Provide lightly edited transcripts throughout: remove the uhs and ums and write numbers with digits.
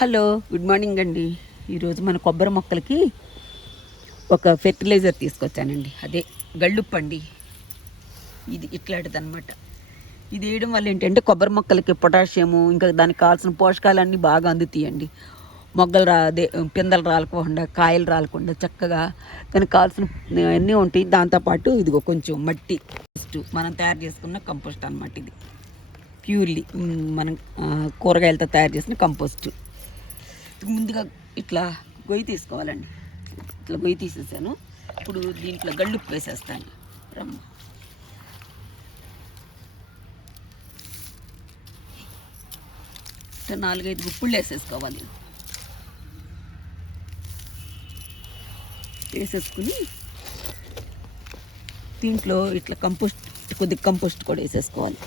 Hello, good morning అండి. ఈరోజు మన కొబ్బరి మొక్కలకి ఒక ఫెర్టిలైజర్ తీసుకొచ్చానండి. అదే గళ్ళుప్పు అండి. ఇది ఇట్లాంటిది అనమాట. ఇది వేయడం వల్ల ఏంటంటే కొబ్బరి మొక్కలకి పొటాషియము ఇంకా దానికి కావాల్సిన పోషకాలన్నీ బాగా అందుతాయండి. మొగ్గలు అదే పిందెలు రాలకుండా, కాయలు రాలకుండా చక్కగా దానికి కావాల్సిన అన్నీ ఉంటాయి. దాంతోపాటు ఇదిగో కొంచెం మట్టి మనం తయారు చేసుకున్న కంపోస్ట్ అనమాట. ఇది ప్యూర్లీ మనం కూరగాయలతో తయారు చేసిన కంపోస్ట్. ముందుగా ఇట్లా గొయ్యి తీసుకోవాలండి. ఇట్లా గొయ్యి తీసేసాను. ఇప్పుడు దీంట్లో గళ్ళుప్పు వేసేస్తాను. రమ్మ ఇట్లా 4-5 గుప్పుళ్ళు వేసేసుకోవాలి. వేసేసుకుని దీంట్లో ఇట్లా కొద్దిగా కంపోస్ట్ కూడా వేసేసుకోవాలి.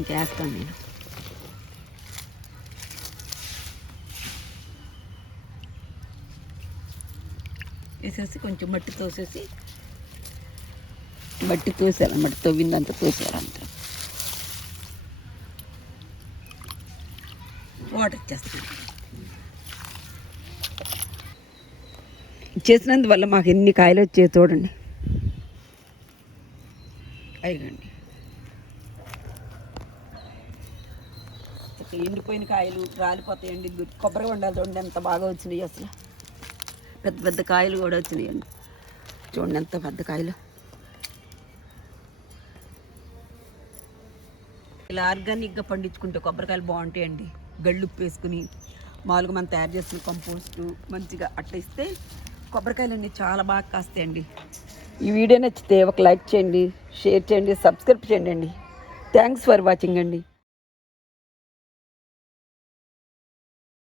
ఇంకేస్తాను నేను. వేసేసి కొంచెం మట్టి తోసేసి మట్టి తవ్విందంతా తోసేయాలంత. వాటర్ ఇచ్చేస్తాను. చేసినందువల్ల మాకు ఎన్ని కాయలు వచ్చాయి చూడండి. అయ్యండి ఎండిపోయిన కాయలు రాలిపోతాయండి. కొబ్బరి వండాలి చూడండి ఎంత బాగా వచ్చినాయి. అసలు పెద్ద పెద్ద కాయలు కూడా వచ్చినాయండి. చూడండి ఎంత పెద్ద కాయలు. ఇలా ఆర్గానిక్గా పండించుకుంటే కొబ్బరికాయలు బాగుంటాయండి. గళ్ళుప్పు వేసుకుని మామూలుగా మనం తయారు చేసిన కంపోస్టు మంచిగా అట్లా ఇస్తే కొబ్బరికాయలు అన్నీ చాలా బాగా కాస్తాయండి. ఈ వీడియో నచ్చితే ఒక లైక్ చేయండి, షేర్ చేయండి, సబ్స్క్రైబ్ చేయండి. థ్యాంక్స్ ఫర్ వాచింగ్ అండి.